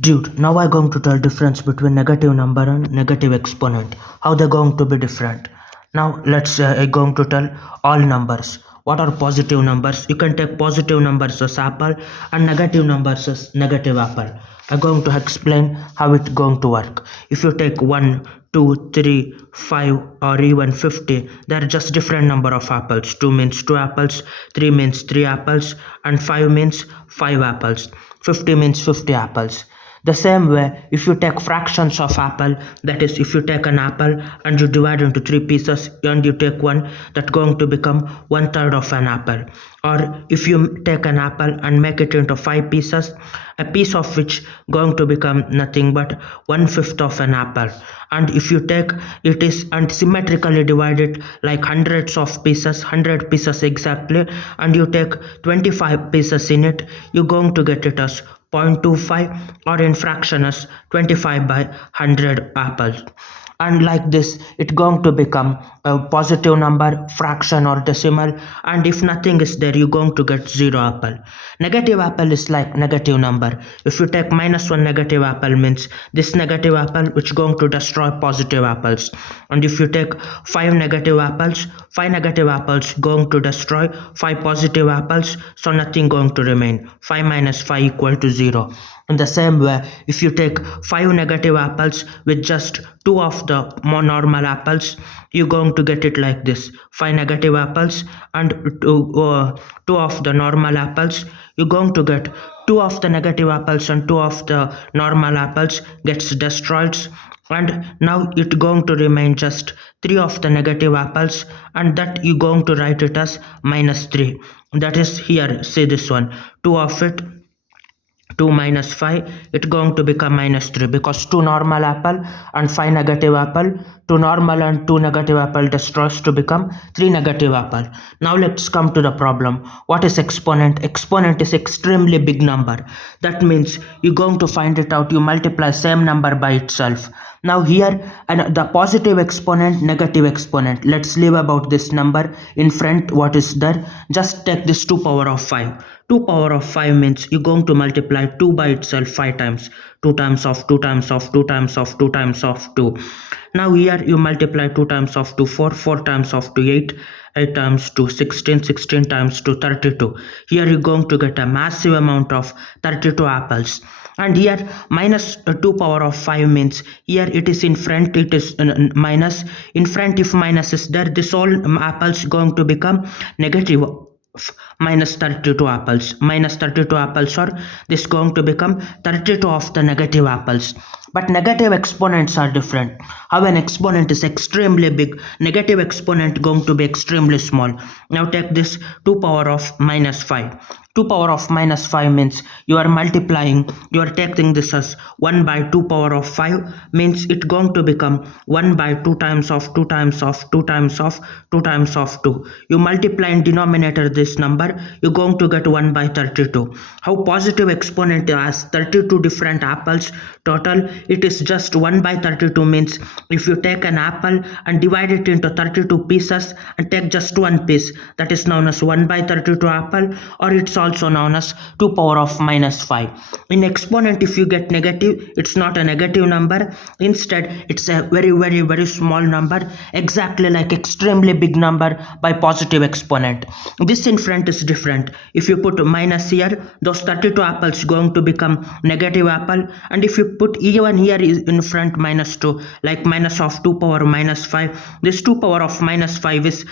Dude, now I'm going to tell difference between negative number and negative exponent. How they're going to be different. Now let's I'm going to tell all numbers. What are positive numbers? You can take positive numbers as apple and negative numbers as negative apple. I'm going to explain how it's going to work. If you take 1, 2, 3, 5 or even 50, they're just different number of apples. 2 means 2 apples, 3 means 3 apples and 5 means 5 apples. 50 means 50 apples. The same way, if you take fractions of apple, that is, if you take an apple and you divide into 3 pieces and you take one, that's going to become 1/3 of an apple. Or if you take an apple and make it into 5 pieces, a piece of which going to become nothing but 1/5 of an apple. And if you take it is and symmetrically divide it like hundreds of pieces, 100 pieces exactly, and you take 25 pieces in it, you're going to get it as 0.25 or in fraction as 25 by 100 apples. And like this it's going to become a positive number, fraction or decimal, and if nothing is there you're going to get 0 apple. Negative apple is like negative number. If you take -1 negative apple means this negative apple which going to destroy positive apples, and if you take 5 negative apples, 5 negative apples going to destroy 5 positive apples, so nothing going to remain. 5 minus 5 equal to 0. In the same way, if you take 5 negative apples with just 2 of the more normal apples, you're going to get it like this. 5 negative apples and 2 of the normal apples, you're going to get 2 of the negative apples and 2 of the normal apples gets destroyed, and now it's going to remain just 3 of the negative apples, and that you're going to write it as -3. That is, here see this one, 2 of it, 2 minus 5, it's going to become -3 because 2 normal apple and 5 negative apple, 2 normal and 2 negative apple destroys to become 3 negative apple. Now let's come to the problem. What is exponent? Exponent is extremely big number. That means you're going to find it out, you multiply same number by itself. Now here, and the positive exponent, negative exponent, let's leave about this number in front. What is there? Just take this 2 power of 5. 2 power of 5 means you're going to multiply 2 by itself 5 times. 2 times of 2 times of 2 times of 2 times of 2. Now here you multiply 2 times of 2 4, 4 times of 2 8, 8 times 2 16, 16 times 2 32. Here you're going to get a massive amount of 32 apples. And here -2 power of 5 means here it is in front, it is minus. In front, if minus is there, this all apples going to become negative. -32 apples, -32 apples, or this going to become 32 of the negative apples. But negative exponents are different. How an exponent is extremely big, negative exponent going to be extremely small. Now take this 2 power of -5. 2 power of -5 means you are multiplying, you are taking this as 1 by 2 power of 5, means it going to become 1 by 2 times of 2 times of 2 times of 2 times of 2. You multiply in denominator this number, you're going to get 1 by 32. How positive exponent has 32 different apples total, it is just 1 by 32 means if you take an apple and divide it into 32 pieces and take just one piece, that is known as 1 by 32 apple, or it's also known as 2 power of -5. In exponent, if you get negative, it's not a negative number, instead it's a very small number, exactly like extremely big number by positive exponent. This in front is different. If you put minus here, those 32 apples going to become negative apple, and if you put even here is in front -2, like minus of 2 power -5, this 2 power of -5 is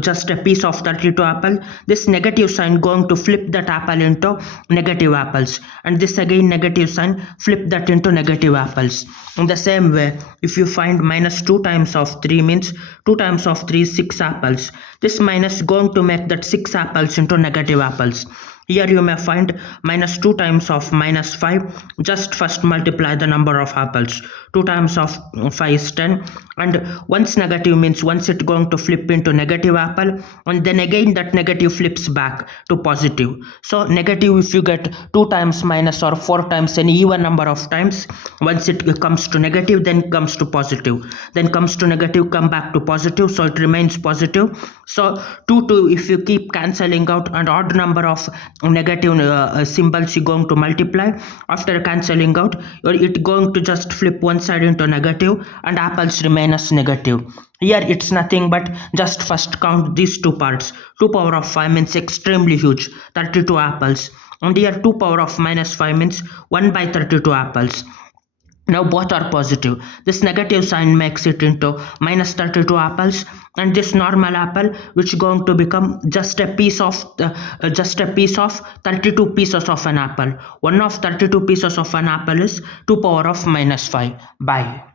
just a piece of 32 apple. This negative sign going to flip that apple into negative apples, and this again negative sign flip that into negative apples. In the same way, if you find -2 times of 3 means 2 times of 3 is 6 apples. This minus going to make that 6 apples into negative apples. Here you may find -2 times of -5. Just first multiply the number of apples. 2 times of 5 is 10, and once negative means once it going to flip into negative apple, and then again that negative flips back to positive. So negative, if you get 2 times minus or 4 times any even number of times, once it comes to negative, then comes to positive, then comes to negative, come back to positive, so it remains positive. So 2 if you keep cancelling out, and odd number of negative symbols you're going to multiply. After cancelling out, it going to just flip one side into negative and apples remain as negative. Here it's nothing but just first count these two parts. 2 power of 5 means extremely huge, 32 apples. And here 2 power of minus 5 means 1 by 32 apples. Now both are positive. This negative sign makes it into minus 32 apples, and this normal apple which going to become just a piece of 32 pieces of an apple. One of 32 pieces of an apple is 2 power of minus 5. Bye.